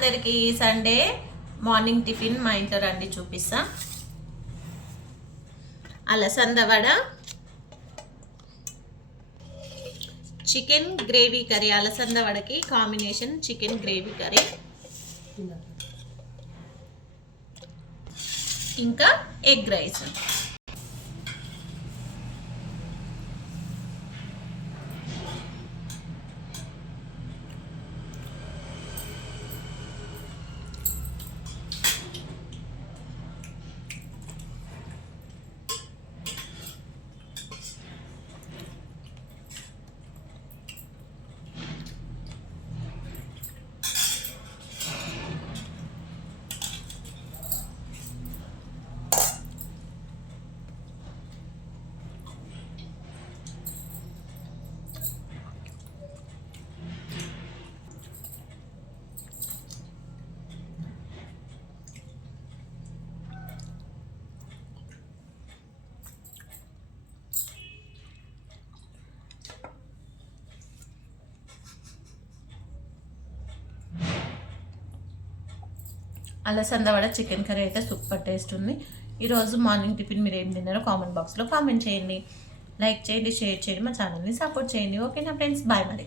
అందరికీ. Sunday morning tiffin మా ఇంట్లో రండి చూపిస్తా. అలసంద వడ, చికెన్ గ్రేవీ కర్రీ. అలసంద వడకి కాంబినేషన్ చికెన్ గ్రేవీ కర్రీ, ఇంకా ఎగ్ రైస్. అలసంద వడ చికెన్ కర్రీ అయితే సూపర్ టేస్ట్ ఉంది. ఈరోజు మార్నింగ్ టిఫిన్ మీరు ఏం తిన్నారో కామెంట్ బాక్స్లో కామెంట్ చేయండి. లైక్ చేయండి, షేర్ చేయండి, మా ఛానల్ని సపోర్ట్ చేయండి. ఓకేనా ఫ్రెండ్స్, బాయ్ మరి.